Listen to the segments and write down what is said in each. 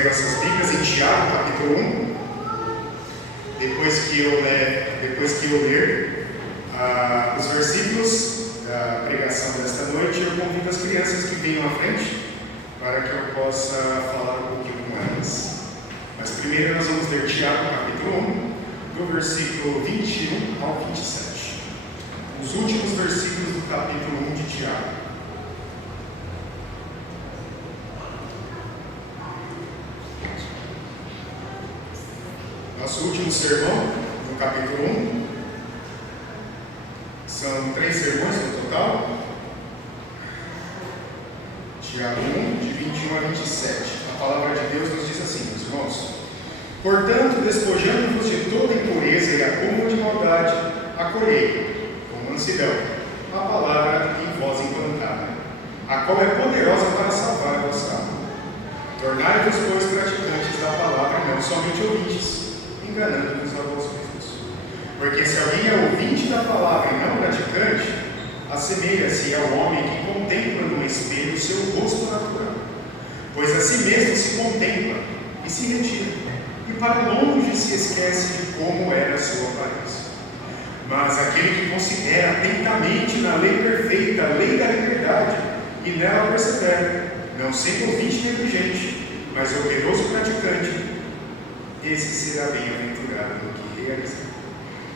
abrir nossas Bíblias em Tiago, capítulo 1. Depois que eu ler os versículos da pregação desta noite, eu convido as crianças que venham à frente para que eu possa falar um pouquinho com elas. Mas primeiro nós vamos ler Tiago, capítulo 1, do versículo 21 ao 27. Os últimos versículos do capítulo 1 de Tiago. Nosso último sermão, no capítulo 1, são 3 sermões no total. Tiago 1, de 21 a 27. A palavra de Deus nos diz assim, meus irmãos: portanto, despojando-vos de toda impureza e acúmulo de maldade, acolhei, com mansidão, a palavra em vós implantada, a qual é poderosa para salvar a vossa alma. Tornai-vos, pois, praticantes da palavra, não somente ouvintes, enganando-vos a vós mesmos. Porque se alguém é ouvinte da palavra e não praticante, assemelha-se ao homem que contempla no espelho o seu rosto natural. Pois a si mesmo se contempla e se retira, e para longe se esquece de como era a sua aparência. Mas aquele que considera atentamente na lei perfeita, a lei da liberdade, e nela persevera, não sendo ouvinte negligente, mas operoso praticante, esse será bem-aventurado no que realizar.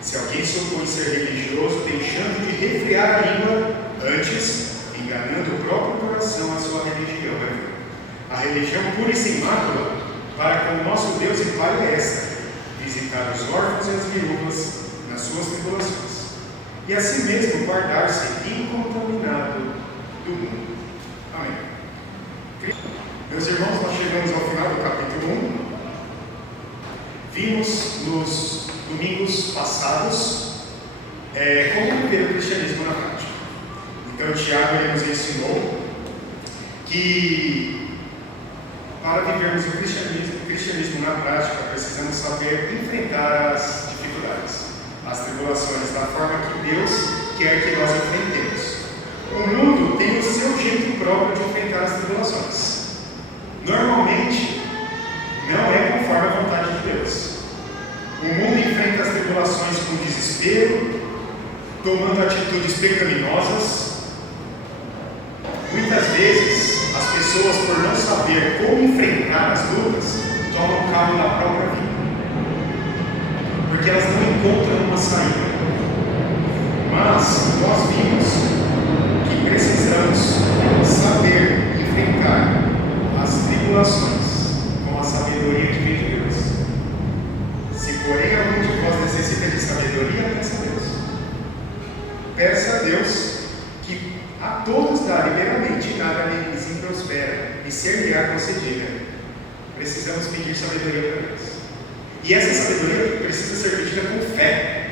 Se alguém se opõe a ser religioso, deixando de refrear a língua, antes, enganando o próprio coração, a sua religião é vã. A religião pura e sem mácula, para com o nosso Deus e Pai é esta: visitar os órfãos e as viúvas nas suas tribulações, e assim mesmo guardar-se incontaminado do mundo. Amém. Meus irmãos, nós chegamos ao final do capítulo 1. Vimos nos domingos passados como viver o cristianismo na prática. Então, Tiago ele nos ensinou que para vivermos o cristianismo na prática, precisamos saber enfrentar as dificuldades, as tribulações, da forma que Deus quer que nós enfrentemos. O mundo tem o seu jeito próprio de enfrentar as tribulações. Normalmente, não é conforme a vontade de Deus. O mundo enfrenta as tribulações com desespero, tomando atitudes pecaminosas. Muitas vezes, as pessoas, por não saber como enfrentar as lutas, tomam cabo da própria vida, porque elas não encontram uma saída. Mas nós vimos que precisamos saber enfrentar as tribulações com a sabedoria que vem de Deus. Se porém algum de vós necessita de sabedoria, peça a Deus. Peça a Deus que a todos dá liberalmente, e nada lhes improspera, e ser-lhe-á concedida. Precisamos pedir sabedoria para Deus. E essa sabedoria precisa ser pedida com fé,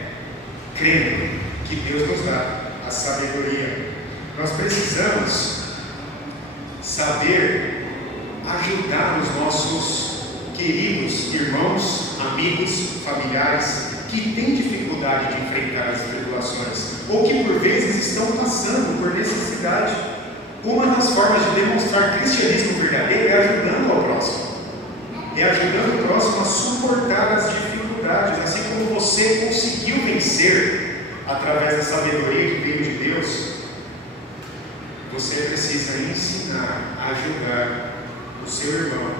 crendo que Deus nos dá a sabedoria. Nós precisamos saber ajudar os nossos queridos irmãos, amigos, familiares que têm dificuldade de enfrentar as tribulações ou que por vezes estão passando por necessidade. Uma das formas de demonstrar cristianismo verdadeiro é ajudando ao próximo, é ajudando o próximo a suportar as dificuldades, assim como você conseguiu vencer através da sabedoria que veio de Deus. Você precisa ensinar, ajudar o seu irmão,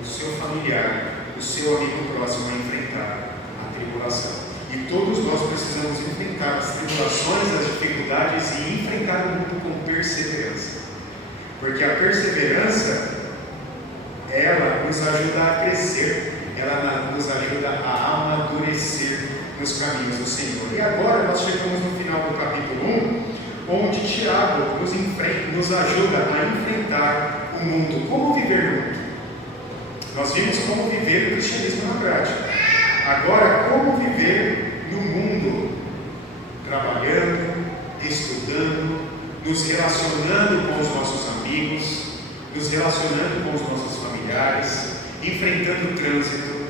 o seu familiar, o seu amigo próximo a enfrentar a tribulação. E todos nós precisamos enfrentar as tribulações, as dificuldades e enfrentar o mundo com perseverança. Porque a perseverança, ela nos ajuda a crescer, ela nos ajuda a amadurecer nos caminhos do Senhor. E agora nós chegamos no final do capítulo 1, onde Tiago nos ajuda a enfrentar o mundo. Como viver no mundo? Nós vimos como viver o cristianismo na prática. Agora, como viver no mundo? Trabalhando, estudando, nos relacionando com os nossos amigos, nos relacionando com os nossos familiares, enfrentando o trânsito.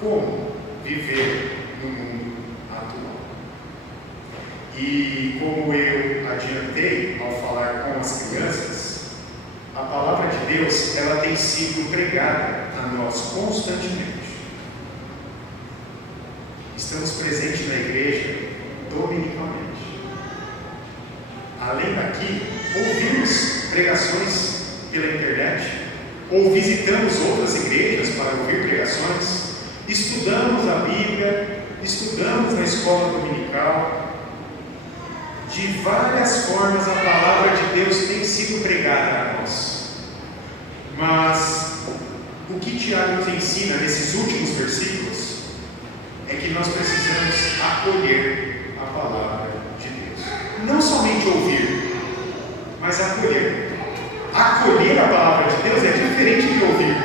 Como viver no mundo atual? E como eu adiantei ao falar com as crianças, a palavra de de Deus, ela tem sido pregada a nós constantemente. Estamos presentes na igreja dominicalmente. Além daqui, ouvimos pregações pela internet, ou visitamos outras igrejas para ouvir pregações, estudamos a Bíblia, estudamos na escola dominical. De várias formas a palavra de Deus tem sido pregada a nós. Mas o que Tiago nos ensina nesses últimos versículos é que nós precisamos acolher a palavra de Deus. Não somente ouvir, mas acolher. Acolher a palavra de Deus é diferente de ouvir.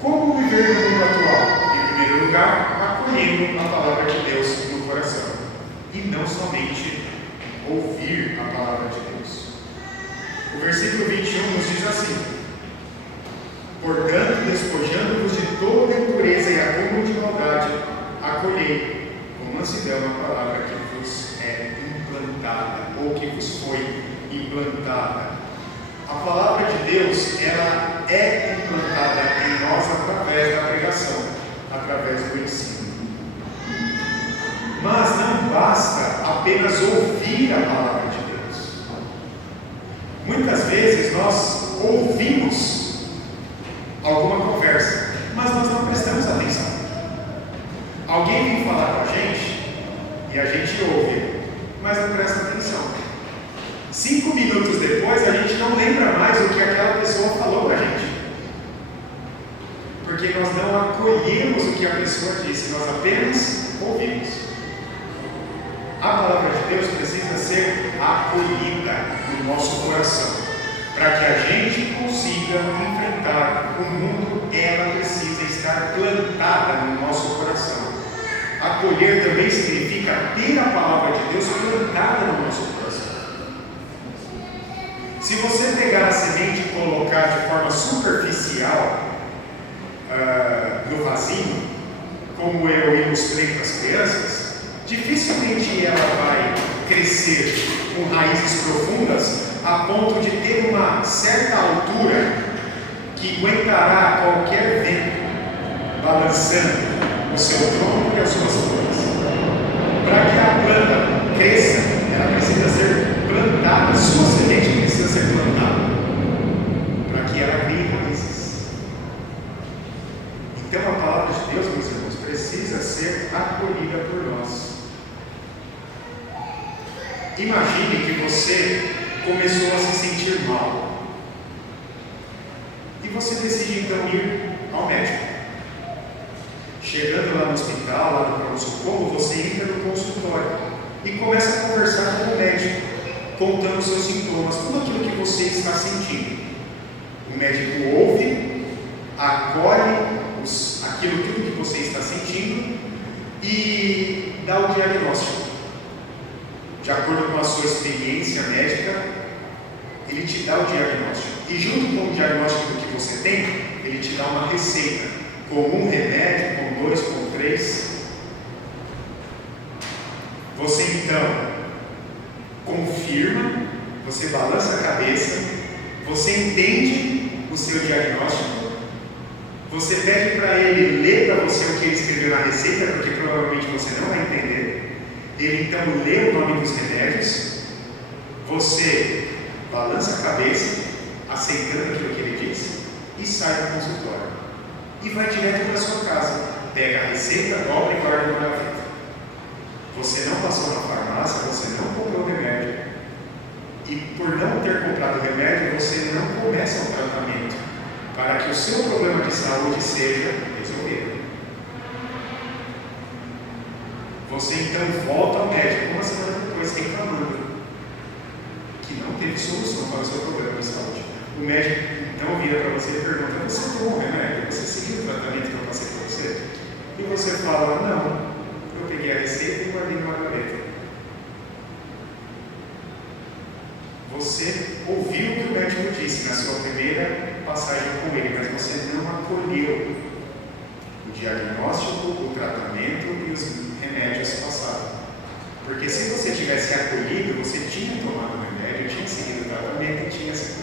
Como viver no mundo atual? Em primeiro lugar, acolhendo a palavra de Deus no coração. E não somente ouvir a palavra de Deus. O versículo 21 nos diz assim: portanto, despojando-vos de toda impureza e acúmulo de maldade, acolhei com mansidão a palavra que vos é implantada, ou que vos foi implantada. A palavra de Deus, ela é implantada em nós através da pregação, através do ensino. Mas não basta apenas ouvir a palavra de Deus. Muitas vezes nós ouvimos alguma conversa, mas nós não prestamos atenção. Alguém vem falar com a gente e a gente ouve, mas não presta atenção. 5 minutos depois a gente não lembra mais o que aquela pessoa falou para a gente, porque nós não acolhemos o que a pessoa disse, nós apenas ouvimos. A palavra de Deus precisa ser acolhida no nosso coração. Para que a gente consiga enfrentar o mundo, ela precisa estar plantada no nosso coração. Acolher também significa ter a palavra de Deus plantada no nosso coração. Se você pegar a semente e colocar de forma superficial no vasinho, como eu ilustrei para as crianças, dificilmente ela vai crescer com raízes profundas a ponto de ter uma certa altura que aguentará qualquer vento balançando o seu tronco e as suas folhas. Para que a planta cresça, ela precisa ser plantada, a sua semente precisa ser plantada para que ela crie raízes. Então a palavra de Deus, meus irmãos, precisa ser acolhida por nós. Imagine que você começou a se sentir mal e você decide então ir ao médico. Chegando lá no hospital, lá no pronto-socorro, você entra no consultório e começa a conversar com o médico, contando os seus sintomas, tudo aquilo que você está sentindo. O médico ouve, acolhe aquilo tudo que você está sentindo e dá o diagnóstico. De acordo com a sua experiência médica, ele te dá o diagnóstico. E junto com o diagnóstico que você tem, ele te dá uma receita, com 1 remédio, com 2, com 3. Você então confirma, você balança a cabeça, você entende o seu diagnóstico, você pede para ele ler para você o que ele escreveu na receita, porque provavelmente você não vai entender. Ele então lê o nome dos remédios, você balança a cabeça, aceitando aquilo que ele disse, e sai do consultório. E vai direto para a sua casa, pega a receita, dobra e guarda na gaveta. Você não passou na farmácia, você não comprou o remédio. E por não ter comprado o remédio, você não começa o tratamento, para que o seu problema de saúde seja resolvido. Você então volta ao médico uma semana depois reclamando que não teve solução para o seu problema de saúde. O médico então vira para você e pergunta: você tomou o remédio? Você seguiu o tratamento que eu passei para você? E você fala: não, eu peguei a receita e guardei numa gaveta. Você ouviu o que o médico disse na sua primeira passagem com ele, mas você não acolheu o diagnóstico, o tratamento e os remédios passados. Porque se você tivesse acolhido, você tinha tomado o remédio, tinha seguido o tratamento e tinha se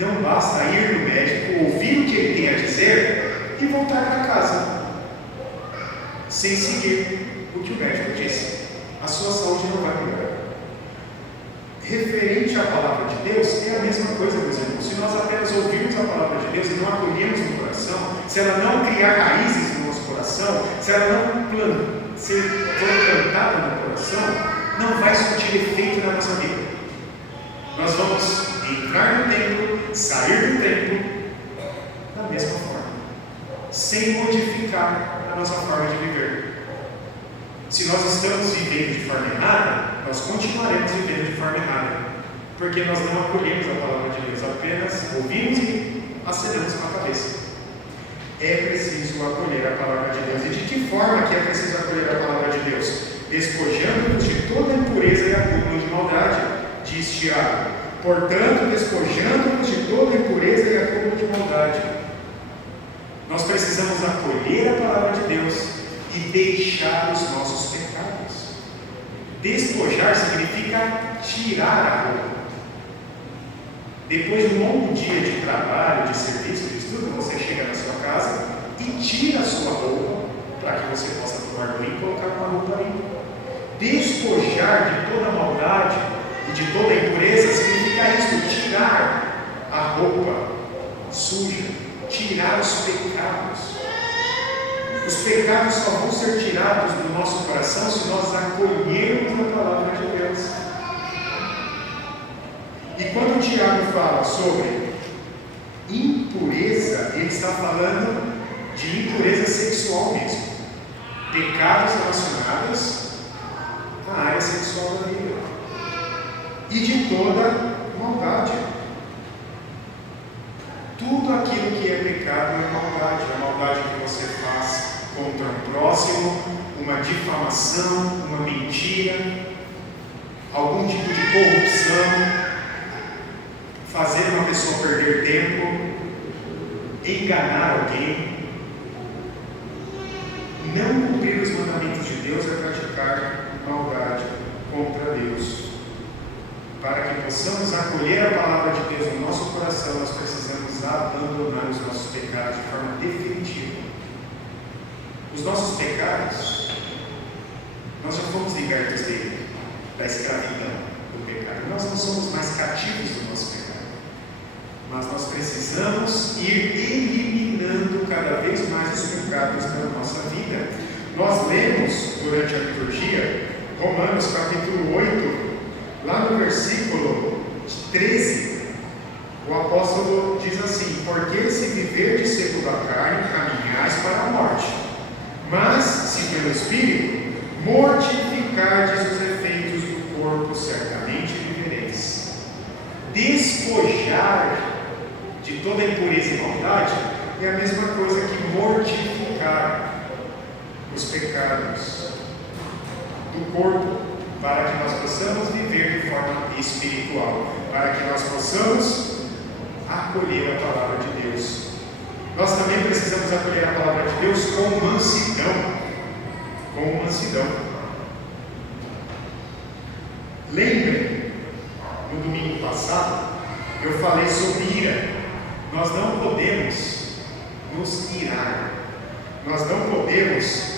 Não basta ir no médico, ouvir o que ele tem a dizer e voltar para casa sem seguir o que o médico disse. A sua saúde não vai melhorar. Referente à palavra de Deus, é a mesma coisa, meus irmãos. Se nós apenas ouvirmos a palavra de Deus e não acolhermos no coração, se ela não criar raízes no nosso coração, se ela não ser plantada no coração, não vai surtir efeito na nossa vida. Nós vamos entrar no templo, sair do templo, da mesma forma, sem modificar a nossa forma de viver. Se nós estamos vivendo de forma errada, nós continuaremos vivendo de forma errada, porque nós não acolhemos a palavra de Deus, apenas ouvimos e acenamos com a cabeça. É preciso acolher a palavra de Deus. E de que forma que é preciso acolher a palavra de Deus? Despojando-nos de toda impureza e acúmulo de maldade, diz Tiago. Portanto, despojando-nos de toda impureza e acúmulo de maldade. Nós precisamos acolher a palavra de Deus e deixar os nossos pecados. Despojar significa tirar a roupa. Depois de um longo dia de trabalho, de serviço, de estudo, você chega na sua casa e tira a sua roupa para que você possa tomar banho e colocar uma roupa limpa. Despojar de toda a maldade e de toda a impureza significa isso, tirar a roupa suja, tirar os pecados. Os pecados só vão ser tirados do nosso coração se nós acolhermos a palavra de Deus. E quando o Tiago fala sobre impureza, ele está falando de impureza sexual mesmo. Pecados relacionados à área sexual da vida. E de toda maldade. Tudo aquilo que é pecado é maldade. A maldade que você faz contra o próximo, uma difamação, uma mentira, algum tipo de corrupção, fazer uma pessoa perder tempo, enganar alguém. Não cumprir os mandamentos de Deus é praticar maldade contra Deus. Para que possamos acolher a palavra de Deus no nosso coração, nós precisamos abandonar os nossos pecados de forma definitiva. Os nossos pecados, nós já fomos libertos dele, da escravidão do pecado. Nós não somos mais cativos do nosso pecado. Mas nós precisamos ir eliminando cada vez mais os pecados da nossa vida. Nós lemos durante a liturgia, Romanos capítulo 8, lá no versículo 13, o apóstolo diz assim: porque se viverdes segundo a carne, caminhais para a morte, mas se pelo Espírito mortificardes os efeitos do corpo, certamente vivereis. Despojar de toda impureza e maldade é a mesma coisa que mortificar os pecados do corpo, para que nós possamos viver de forma espiritual, para que nós possamos acolher a palavra de Deus. Nós também precisamos acolher a palavra de Deus com mansidão. Com mansidão. Lembrem, no domingo passado, eu falei sobre ira. Nós não podemos nos irar. Nós não podemos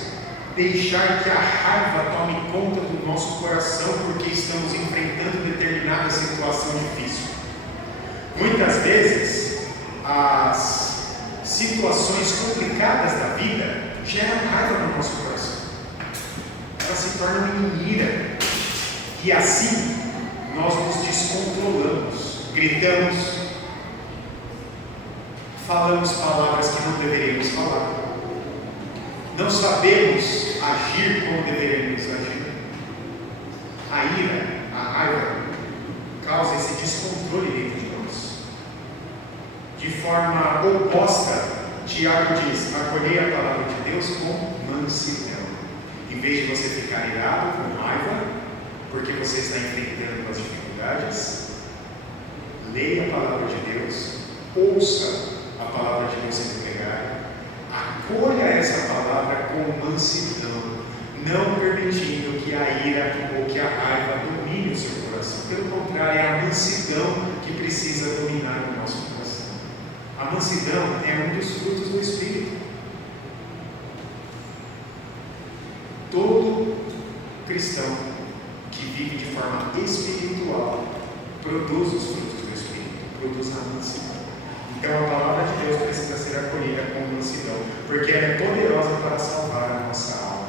deixar que a raiva tome conta do nosso coração porque estamos enfrentando determinada situação difícil. Muitas vezes, as situações complicadas da vida geram raiva no nosso coração. Elas se tornam em ira. E assim, nós nos descontrolamos, gritamos, falamos palavras que não deveríamos falar. Não sabemos agir como deveríamos agir. A ira, a raiva, causa esse descontrole dentro de nós. De forma oposta, Tiago diz: acolhei a palavra de Deus com mansidão. Em vez de você ficar irado, com raiva, porque você está enfrentando as dificuldades, leia a palavra de Deus, ouça a palavra de Deus sendo pregada, acolha essa palavra com mansidão, não permitindo que a ira ou que a raiva domine domine o seu coração. Pelo contrário, é a mansidão que precisa dominar o nosso coração. A mansidão é um dos frutos do Espírito. Todo cristão que vive de forma espiritual produz os frutos do Espírito, produz a mansidão. Então a palavra de Deus precisa ser acolhida com mansidão, porque ela é poderosa para salvar a nossa alma.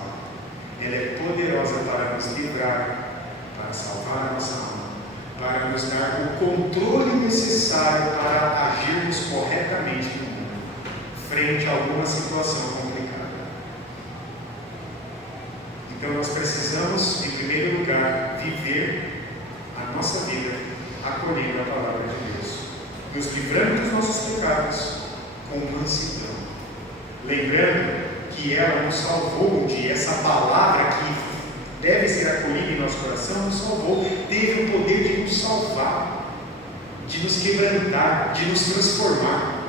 Ela é poderosa para nos livrar, para salvar a nossa alma, para nos dar o controle necessário para agirmos corretamente no mundo, frente a alguma situação complicada. Então nós precisamos, em primeiro lugar, viver a nossa vida acolhendo a palavra de Deus, nos livrando dos nossos pecados com mansidão, lembrando que ela nos salvou de essa palavra que deve ser acolhida em nosso coração, nos salvou, teve o poder de nos salvar, de nos quebrantar, de nos transformar,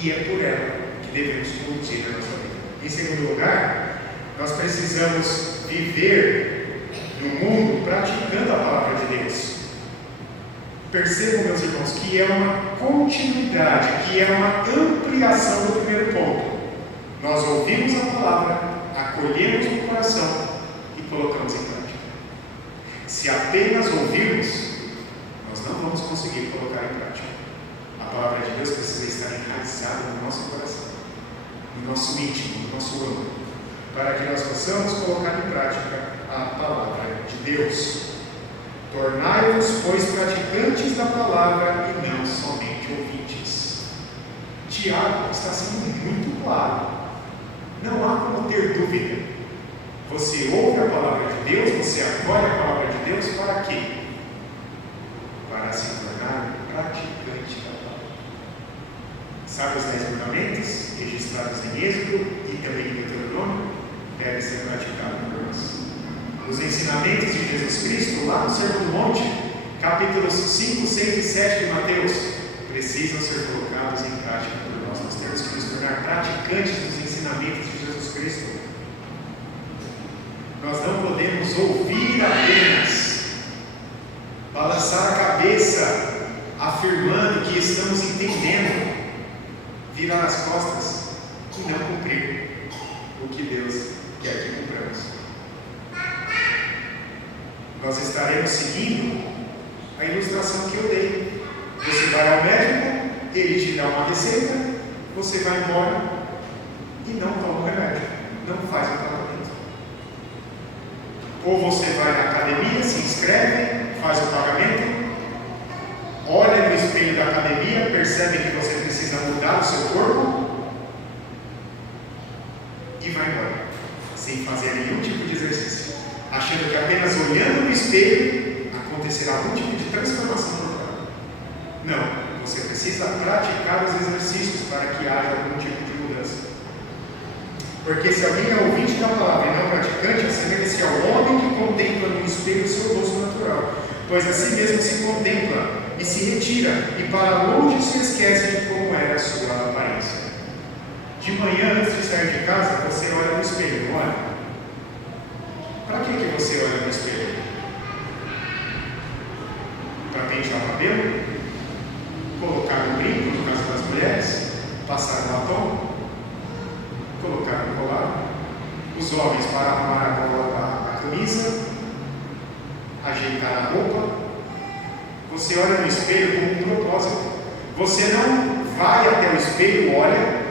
e é por ela que devemos conduzir a nossa vida. Em segundo lugar, nós precisamos viver no mundo praticando a palavra de Deus. Percebam, meus irmãos, que é uma continuidade, que é uma ampliação do primeiro ponto. Nós ouvimos a palavra, acolhemos no coração e colocamos em prática. Se apenas ouvirmos, nós não vamos conseguir colocar em prática. A palavra de Deus precisa estar enraizada no nosso coração, no nosso íntimo, no nosso âmago, para que nós possamos colocar em prática a palavra de Deus. Tornai-vos, pois, praticantes da palavra e não somente ouvintes. Tiago está sendo muito claro. Não há como ter dúvida. Você ouve a palavra de Deus, você acolhe a palavra de Deus para quê? Para se tornar praticante da palavra. Sabe os 10 mandamentos registrados em Êxodo e também em Deuteronômio? Devem ser praticados por nós. Os ensinamentos de Jesus Cristo, lá no Sermão do Monte, capítulos 5, 6 e 7 de Mateus, precisam ser colocados em prática por nós. Nós temos que nos tornar praticantes dos ensinamentos de Jesus Cristo. Nós não podemos ouvir apenas, balançar a cabeça, afirmando que estamos entendendo, virar as costas e não cumprir o que Deus quer que cumpramos. Nós estaremos seguindo a ilustração que eu dei. Você vai ao médico, ele te dá uma receita, você vai embora e não toma o remédio, não faz o tratamento. Ou você vai na academia, se inscreve, faz o pagamento, olha no espelho da academia, percebe que você precisa mudar o seu corpo e vai embora, sem fazer nenhum tipo de exercício, achando que apenas olhando no espelho acontecerá algum tipo de transformação corporal. Não, você precisa praticar os exercícios para que haja algum tipo de mudança. Porque se alguém é ouvinte da palavra e não praticante, assemelha-se ao homem que contempla no espelho o seu rosto natural, pois assim mesmo se contempla e se retira, e para longe se esquece de como era a sua aparência. De manhã, antes de sair de casa, você olha no espelho, não olha? Para que você olha no espelho? Para pentear o cabelo? Colocar um brinco, no caso das mulheres? Passar um batom? Colocar um colar? Os homens para arrumar a gola da camisa? Ajeitar a roupa? Você olha no espelho com um propósito. Você não vai até o espelho, olha,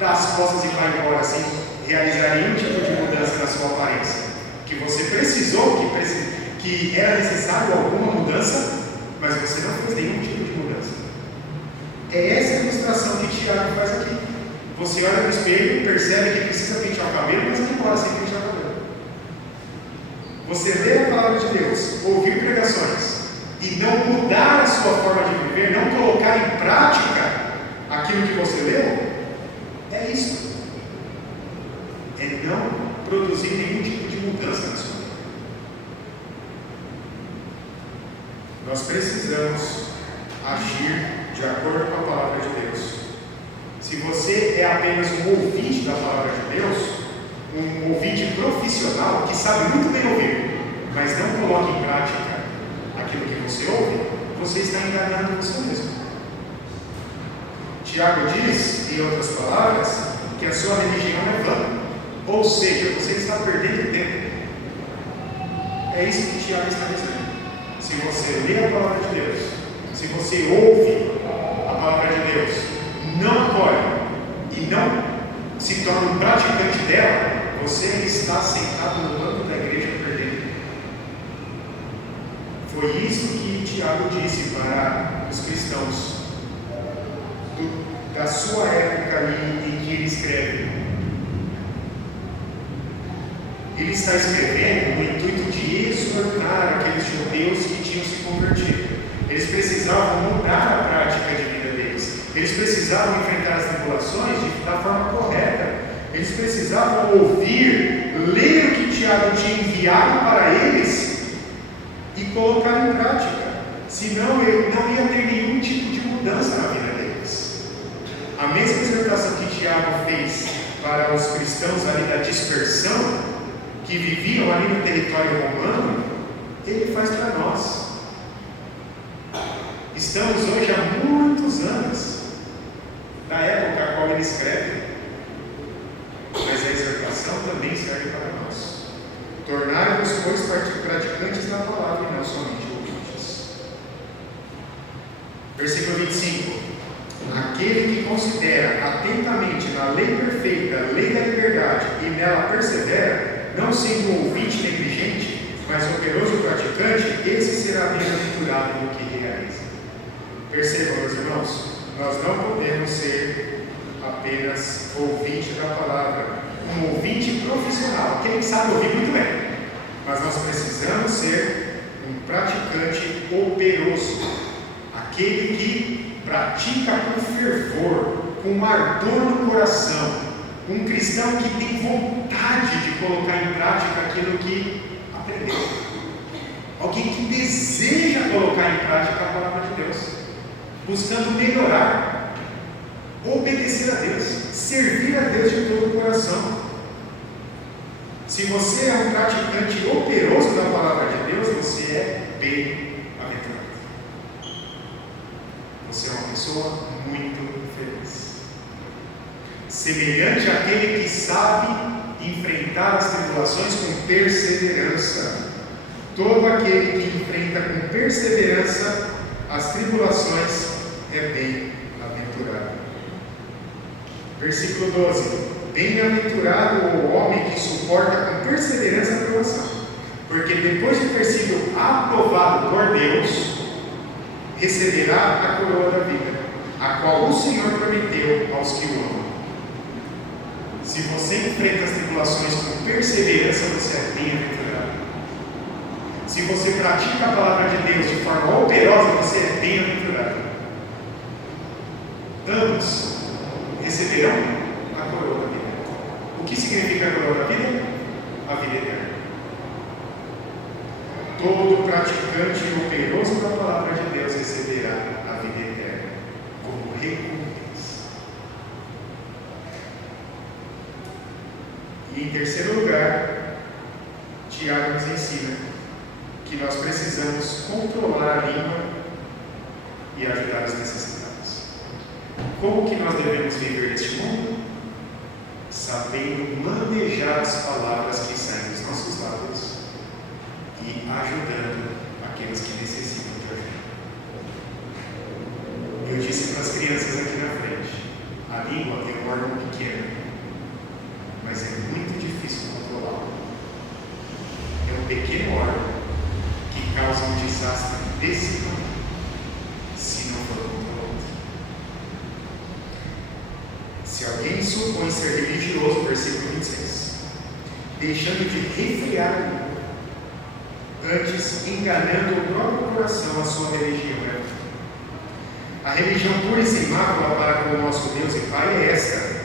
dá as costas e vai embora sem realizar nenhum tipo de mudança na sua aparência. Que você precisou, que era necessário alguma mudança, mas você não fez nenhum tipo de mudança. É essa a ilustração que Tiago faz aqui. Você olha no espelho, percebe que precisa pentear o cabelo, mas vai embora sem pentear o cabelo. Você lê a palavra de Deus, ouvir pregações e não mudar a sua forma de viver, não colocar em prática aquilo que você leu, é isso. É não produzir nenhum tipo de mudança na sua vida. Nós precisamos agir de acordo com a palavra de Deus. Se você é apenas um ouvinte da palavra de Deus, um ouvinte profissional que sabe muito bem ouvir, mas não coloca em prática aquilo que você ouve, você está enganando você mesmo. Tiago diz, em outras palavras, que a sua religião é vã, ou seja, você está perdendo tempo. É isso que Tiago está dizendo. Se você lê a palavra de Deus, se você ouve a palavra de Deus, não acolhe e não se torna um praticante dela, você está sentado no banco da igreja perdendo tempo. Foi isso que Tiago disse para os cristãos da sua época ali em que ele escreve. Ele está escrevendo no intuito de exortar aqueles judeus que tinham se convertido. Eles precisavam mudar a prática de vida deles. Eles precisavam enfrentar as tribulações da forma correta. Eles precisavam ouvir, ler o que Tiago tinha enviado para eles e colocar em prática. Senão, ele não ia ter nenhum tipo de mudança na vida deles. A mesma exortação que Tiago fez para os cristãos ali da dispersão, que viviam ali no território romano, ele faz para nós. Estamos hoje há muitos anos da época a qual ele escreve, mas a exortação também serve para nós. Tornar-vos, pois, praticantes da palavra e não somente ouvintes. Versículo 25. Aquele que considera atentamente na lei perfeita, lei da liberdade, e nela persevera, não sendo um ouvinte negligente, mas operoso praticante, esse será bem-aventurado no que realiza. Percebam, meus irmãos, nós não podemos ser apenas ouvinte da palavra, um ouvinte profissional, aquele que sabe ouvir muito bem, mas nós precisamos ser um praticante operoso, aquele que pratica com fervor, com ardor no coração, um cristão que tem vontade de colocar em prática aquilo que aprendeu. Alguém que deseja colocar em prática a palavra de Deus, buscando melhorar, obedecer a Deus, servir a Deus de todo o coração. Se você é um praticante operoso da palavra de Deus, você é bem-aventurado. Você é uma pessoa muito feliz. Semelhante àquele que sabe enfrentar as tribulações com perseverança. Todo aquele que enfrenta com perseverança as tribulações é bem-aventurado. Versículo 12. Bem-aventurado o homem que suporta com perseverança a provação, porque depois de ter sido aprovado por Deus, receberá a coroa da vida, a qual o Senhor prometeu aos que o amam. Se você enfrenta as tribulações com perseverança, você é bem-aventurado. Se você pratica a palavra de Deus de forma operosa, você é bem-aventurado. Ambos receberão a coroa da vida. O que significa a coroa da vida? A vida eterna. Todo praticante operoso da palavra de Deus receberá a vida eterna como recompensa. E em terceiro lugar, Tiago nos ensina que nós precisamos controlar a língua e ajudar os necessitados. Como que nós devemos viver neste mundo? Sabendo manejar as palavras que saem dos nossos lábios e ajudando aqueles que necessitam de ajuda. Eu disse para as crianças aqui na frente, a língua é um órgão pequeno, mas é muito difícil controlar. É um pequeno órgão que causa um desastre desse tamanho, se não for controlado. Se alguém supõe ser religioso, versículo 26, deixando de refrear a língua, antes enganando o próprio coração, a sua religião é a religião pura e sem mácula para com o nosso Deus e Pai é esta: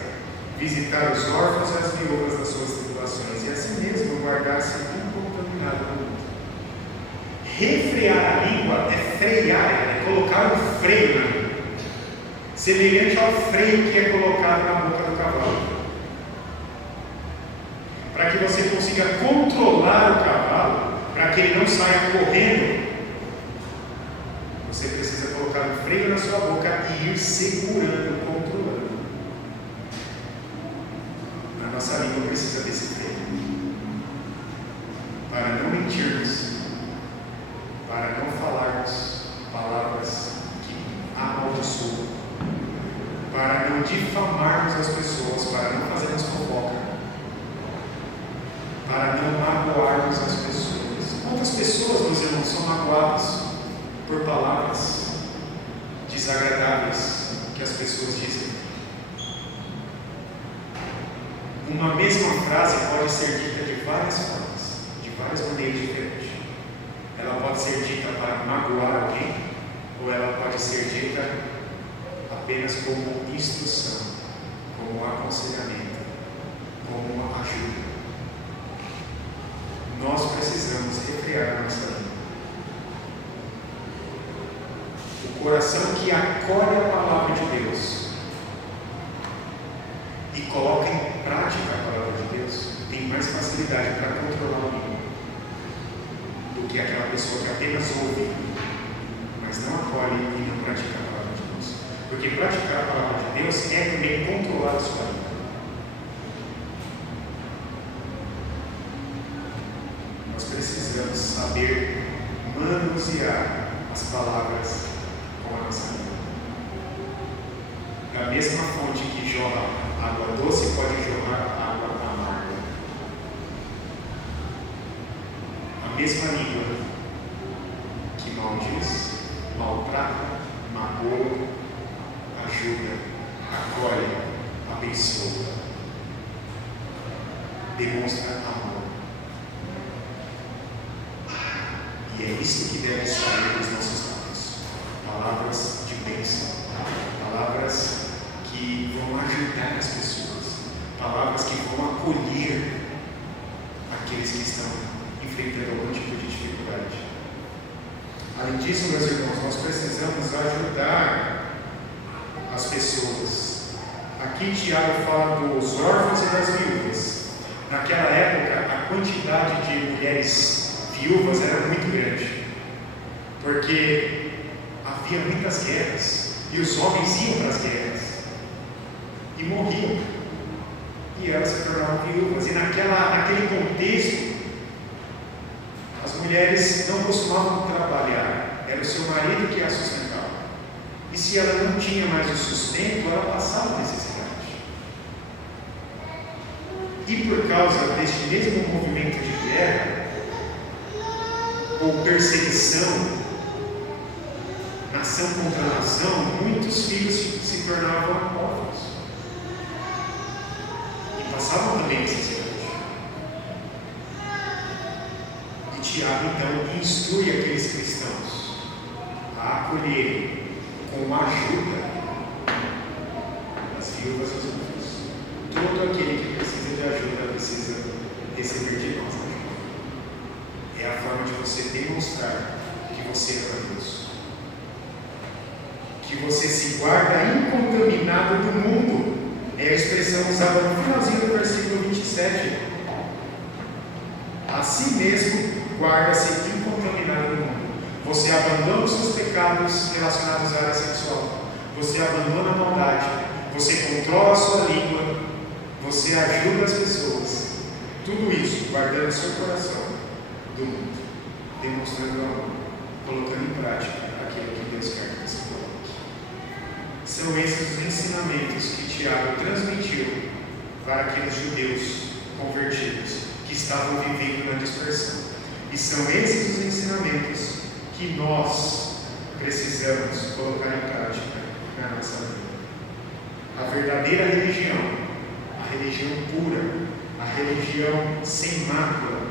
visitar os órfãos e as viúvas das suas tribulações, e assim mesmo guardar-se incontaminado no mundo. Refrear a língua é frear, é colocar um freio na língua, semelhante ao freio que é colocado na boca do cavalo, para que você consiga controlar o cavalo, para que ele não saia correndo você precisa colocar um freio na sua boca e ir segurando, controlando. A nossa língua precisa desse freio. Para não mentirmos, para não falarmos palavras que amaldiçoam, para não difamarmos as pessoas, para não fazermos fofoca, para não magoarmos as pessoas. Quantas pessoas, meus irmãos, são magoadas por palavras desagradáveis que as pessoas dizem? Uma mesma frase pode ser dita de várias formas, de várias maneiras diferentes. Ela pode ser dita para magoar alguém, ou ela pode ser dita apenas como instrução, como aconselhamento, como ajuda. Nós precisamos refrear a nossa língua. O coração que acolhe a palavra de Deus e coloca em prática a palavra de Deus tem mais facilidade para controlar a língua do que aquela pessoa que apenas ouve, mas não acolhe e não pratica a palavra de Deus. Porque praticar a palavra de Deus é também controlar a sua língua. Nós precisamos saber manusear as palavras com a nossa língua. Da mesma fonte que jorra água doce, pode jorrar água amarga. A mesma língua que maldiz, maltrata, magoa, ajuda, acolhe, abençoa, demonstra amor. E é isso que deve sair dos nossos lábios. Palavras de bênção, palavras que vão ajudar as pessoas, palavras que vão acolher aqueles que estão enfrentando algum tipo de dificuldade. Além disso, meus irmãos, nós precisamos ajudar as pessoas. Aqui Tiago fala dos órfãos e das viúvas. Naquela época, a quantidade de mulheres viúvas era muito grande, porque havia muitas guerras e os homens iam para as guerras e morriam, e elas se tornavam viúvas. E naquele contexto, as mulheres não costumavam trabalhar, era o seu marido que a sustentava, e se ela não tinha mais o sustento, ela passava necessidade. E por causa deste mesmo movimento de guerra ou perseguição, nação contra nação, muitos filhos se tornavam órfãos e passavam também necessidade. E Tiago então instrui aqueles cristãos a acolherem com ajuda as viúvas e os órfãos. Todo aquele que precisa de ajuda precisa receber de nós ajuda. É a forma de você demonstrar que você é para Deus, que você se guarda incontaminado do mundo. É a expressão usada no finalzinho do versículo 27. Assim mesmo, guarda-se incontaminado do mundo. Você abandona os seus pecados relacionados à área sexual, você abandona a maldade, você controla a sua língua, você ajuda as pessoas. Tudo isso guardando seu coração do mundo, demonstrando amor, colocando em prática aquilo que Deus quer que você coloque. São esses os ensinamentos que Tiago transmitiu para aqueles judeus convertidos que estavam vivendo na dispersão. E são esses os ensinamentos que nós precisamos colocar em prática na nossa vida. A verdadeira religião, a religião pura, a religião sem mácula,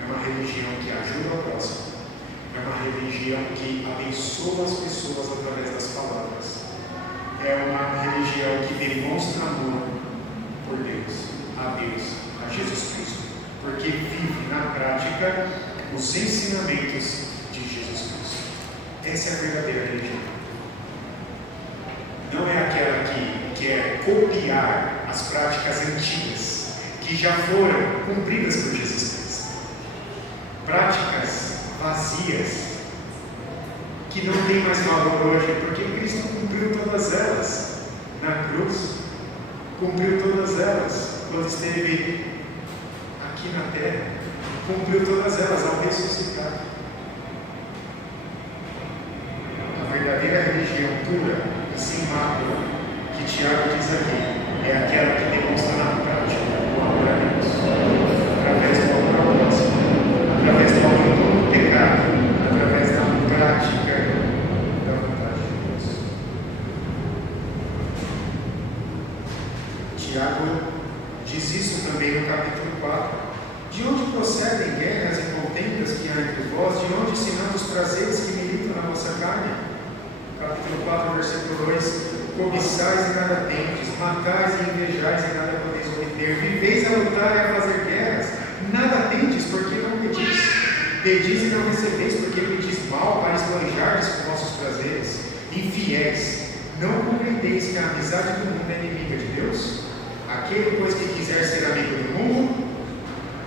é uma religião que ajuda ao próximo, é uma religião que abençoa as pessoas através das palavras, é uma religião que demonstra amor por Deus, a Jesus Cristo, porque vive na prática os ensinamentos de Jesus Cristo. Essa é a verdadeira religião. Não é aquela que quer copiar as práticas antigas que já foram cumpridas por Jesus Cristo. Práticas vazias, que não tem mais valor hoje, porque Cristo cumpriu todas elas na cruz, cumpriu todas elas quando esteve aqui na terra, cumpriu todas elas ao ressuscitar. A verdadeira religião pura e sem mácula, que Tiago diz aqui, é aquela que demonstra na prática o amor a Deus, através do amor ao próximo, através do abandono do pecado, através da prática da vontade de Deus. Tiago diz isso também no capítulo 4. De onde procedem guerras e contendas que há entre vós? De onde se não os prazeres que militam na vossa carne? Capítulo 4, versículo 2: cobiçais e nada tendes, matais e invejais e nada podeis obter, viveis a lutar e a fazer guerras, nada tendes porque não pedis, pedis e não recebeis porque pedis mal para esbanjardes com vossos prazeres. Infiéis, não compreendeis que a amizade do mundo é inimiga de Deus? Aquele, pois, que quiser ser amigo do mundo,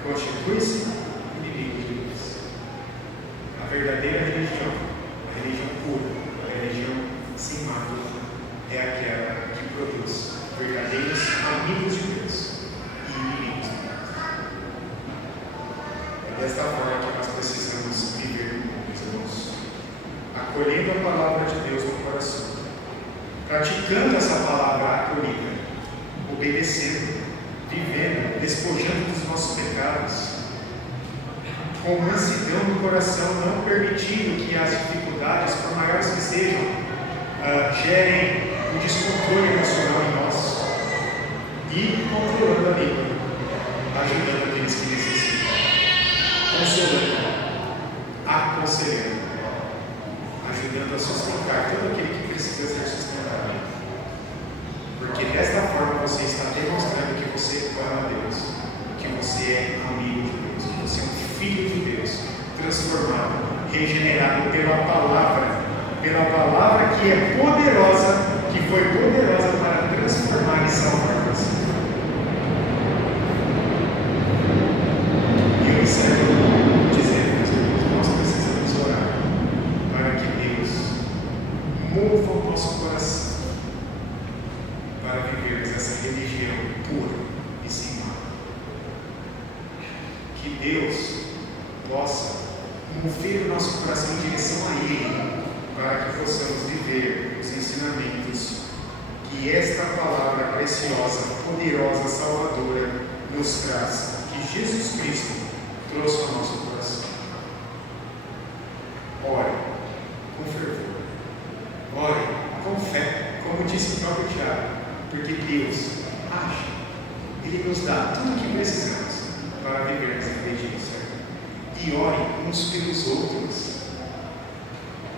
constitui-se inimigo de Deus. A verdadeira religião, a religião pura, a religião sem mácula, é aquela que produz verdadeiros amigos de Deus e inimigos de Deus. É desta forma que nós precisamos viver no mundo, meus irmãos, acolhendo a palavra de Deus no coração, praticando essa palavra acolhida, obedecendo, vivendo, despojando dos nossos pecados, com mansidão no coração, não permitindo que as dificuldades, por maiores que sejam, gerem um descontrole emocional em nós, e controlando a língua, ajudando aqueles que necessitam, consolando, aconselhando, ajudando a sustentar todo aquele que precisa ser sustentado. Porque desta forma você está demonstrando que você ama a Deus, que você é amigo de Deus, que você é um filho de Deus, transformado, regenerado pela palavra que é poderosa, que foi poderosa para transformar e salvar você. E eu encerro dizendo, meus irmãos, nós precisamos orar para que Deus mova o nosso coração para vivermos essa religião pura e sem mal. Que Deus possa mover o nosso coração em direção a Ele, para que possamos viver os ensinamentos que esta palavra preciosa, poderosa, salvadora nos traz, que Jesus Cristo trouxe ao nosso coração. Ore com fervor, ore com fé, como disse o próprio Tiago, porque Deus age, Ele nos dá tudo o que precisamos para vivermos a obediência. E ore uns pelos outros.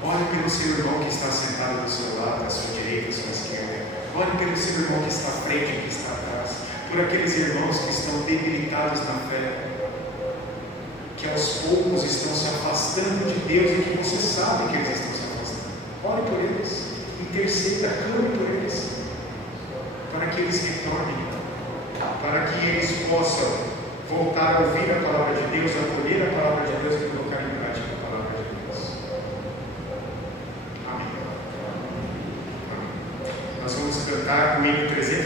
Ore pelo seu irmão que está sentado do seu lado, à sua direita, à sua esquerda. Ore pelo seu irmão que está à frente e que está atrás. Por aqueles irmãos que estão debilitados na fé, que aos poucos estão se afastando de Deus e que você sabe que eles estão se afastando. Ore por eles, interceda, clame por eles, para que eles retornem, para que eles possam voltar a ouvir a palavra de Deus, acolher a palavra de Deus e colocar em prática a palavra de Deus. Amém. Nós vamos cantar o hino 300.